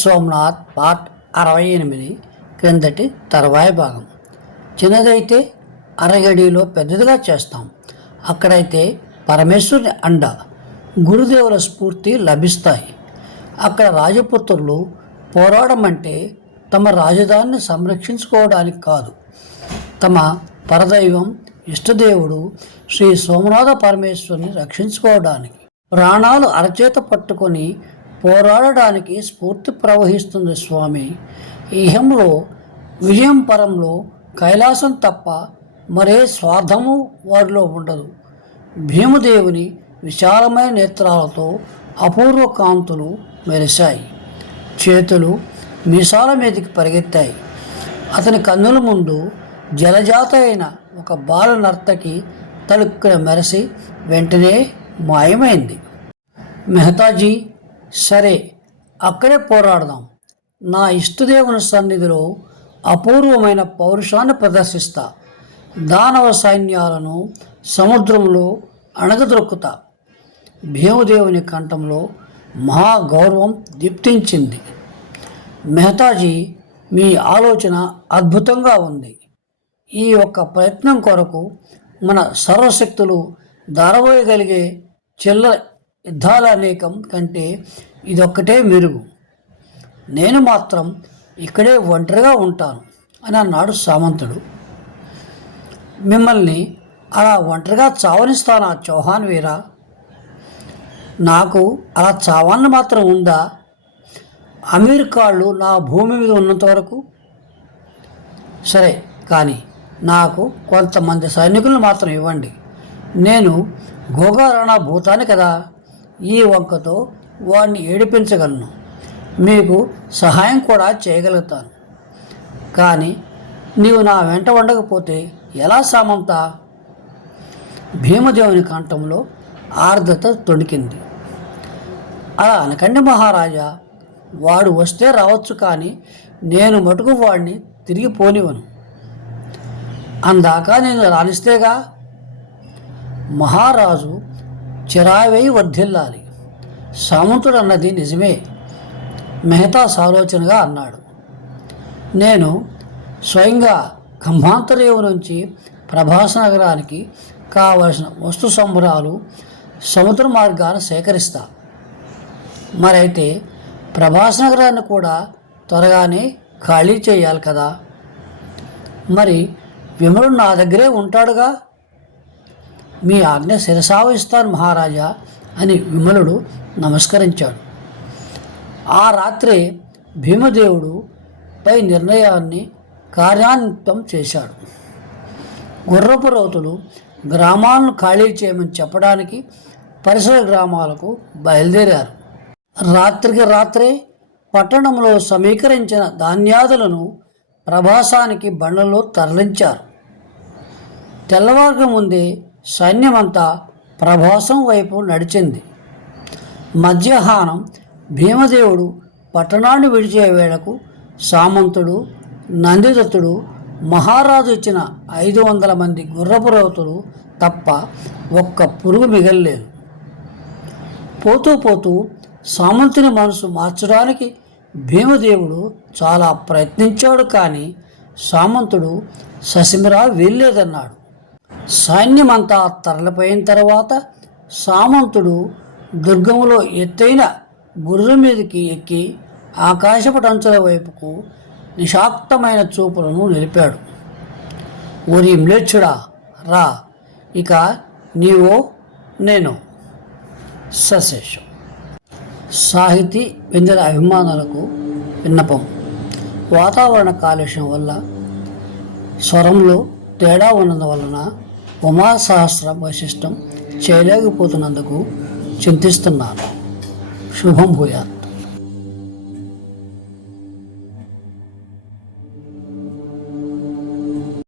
Somnath part అరవై ఎనిమిది క్రిందటి తర్వాయి భాగం. చిన్నదైతే అరగడిలో పెద్దదిగా చేస్తాం. అక్కడైతే పరమేశ్వరుని అండ గురుదేవుల స్ఫూర్తి లభిస్తాయి. అక్కడ రాజపుత్రులు పోరాడమంటే తమ రాజధానిని సంరక్షించుకోవడానికి కాదు. తమ పరదైవం ఇష్టదేవుడు శ్రీ సోమనాథ పరమేశ్వరుని రక్షించుకోవడానికి. ప్రాణాలు అరచేత పట్టుకొని పోరాడడానికి స్ఫూర్తి ప్రవహిస్తుంది స్వామి. ఇహంలో విజయం పరంలో కైలాసం తప్ప మరే స్వార్థము వారిలో ఉండదు. భీమదేవుని విశాలమైన నేత్రాలతో అపూర్వ కాంతులు మెరిశాయి. చేతులు మీసాల మీదకి పరిగెత్తాయి. అతని కన్నుల ముందు జలజాత అయిన ఒక బాల నర్తకి తలుక్కున మెరసి వెంటనే మాయమైంది. మెహతాజీ సరే అక్కడే పోరాడదాం. నా ఇష్టదేవుని సన్నిధిలో అపూర్వమైన పౌరుషాన్ని ప్రదర్శిస్తా. దానవ సైన్యాలను సముద్రంలో అణగదొక్కుతా. భీమదేవుని కంఠంలో మహాగౌరవం దీప్తించింది. మెహతాజీ మీ ఆలోచన అద్భుతంగా ఉంది. ఈ ఒక్క ప్రయత్నం కొరకు మన సర్వశక్తులు ధరవేయగలిగే చిల్ల యుద్ధాల అనేకం కంటే ఇదొక్కటే మెరుగు. నేను మాత్రం ఇక్కడే ఒంటరిగా ఉంటాను అని అన్నాడు సామంతుడు. మిమ్మల్ని అలా ఒంటరిగా చావనిస్తానా చౌహాన్ వీరా? నాకు అలా చావాలని మాత్రం ఉందా? అమీర్ కాళ్ళు నా భూమి మీద ఉన్నంత వరకు? సరే కానీ నాకు కొంతమంది సైనికులను మాత్రం ఇవ్వండి. నేను గోగారాణా భూతాన్ని కదా? ఈ వంకతో వాడిని ఏడిపించగలను. మీకు సహాయం కూడా చేయగలుగుతాను. కానీ నీవు నా వెంట ఉండకపోతే ఎలా సామంత? భీమదేవుని కంఠంలో ఆర్ద్రత తొణికింది. అలా అనకండి మహారాజా వాడు వస్తే రావచ్చు కానీ నేను మటుకు వాడిని తిరిగి పోనివను అందాక నేను రాణిస్తేగా? మహారాజు చిరావేయి వర్ధిల్లాలి. సామంతుడు అన్నది నిజమే మెహతా సాలోచనగా అన్నాడు. నేను స్వయంగా ఖంభాంతరేవు నుంచి ప్రభాస నగరానికి కావలసిన వస్తు సంబరాలు సముద్ర మార్గాన్ని సేకరిస్తా. మరైతే ప్రభాస్ నగరాన్ని కూడా త్వరగానే ఖాళీ చేయాలి కదా. మరి విమరుడు నా దగ్గరే ఉంటాడుగా? మీ ఆజ్ఞ శిరసావహిస్తాను మహారాజా అని విమలుడు నమస్కరించాడు. ఆ రాత్రే భీమదేవుడు పై నిర్ణయాన్ని కార్యాన్వితం చేశాడు. గుర్రపు రౌతులు గ్రామాలను ఖాళీ చేయమని చెప్పడానికి పరిసర గ్రామాలకు బయలుదేరారు. రాత్రికి రాత్రే పట్టణంలో సమీకరించిన ధాన్యాదులను ప్రభాసానికి బండలో తరలించారు. తెల్లవారుగా ముందే సైన్యమంతా ప్రభాసం వైపు నడిచింది. మధ్యాహ్నం భీమదేవుడు పట్టణాన్ని విడిచే వేళకు సామంతుడు నందిదత్తుడు మహారాజు ఇచ్చిన ఐదు వందల మంది గుర్రపురవతులు తప్ప ఒక్క పురుగు మిగల్లేదు. పోతూ పోతూ సామంతుని మనసు మార్చడానికి భీమదేవుడు చాలా ప్రయత్నించాడు కానీ సామంతుడు ససిమిరా వెళ్ళేదన్నాడు సైన్యమంతా తరలిపోయిన తర్వాత సామంతుడు దుర్గములో ఎత్తైన గుర్రం మీదకి ఎక్కి ఆకాశపటంచుల వైపుకు నిశాక్తమైన చూపులను నిలిపాడు. ఓరి మ్లేచ్చుడా రా ఇక నీవో నేను. సశేషం. సాహితీ వెందిన అభిమానులకు విన్నపం. వాతావరణ కాలుష్యం వల్ల స్వరంలో తేడా ఉన్నందువలన ఉమాసహస్ర వైశిష్టం చేయలేకపోతున్నందుకు చింతిస్తున్నాను. శుభం భూయాలు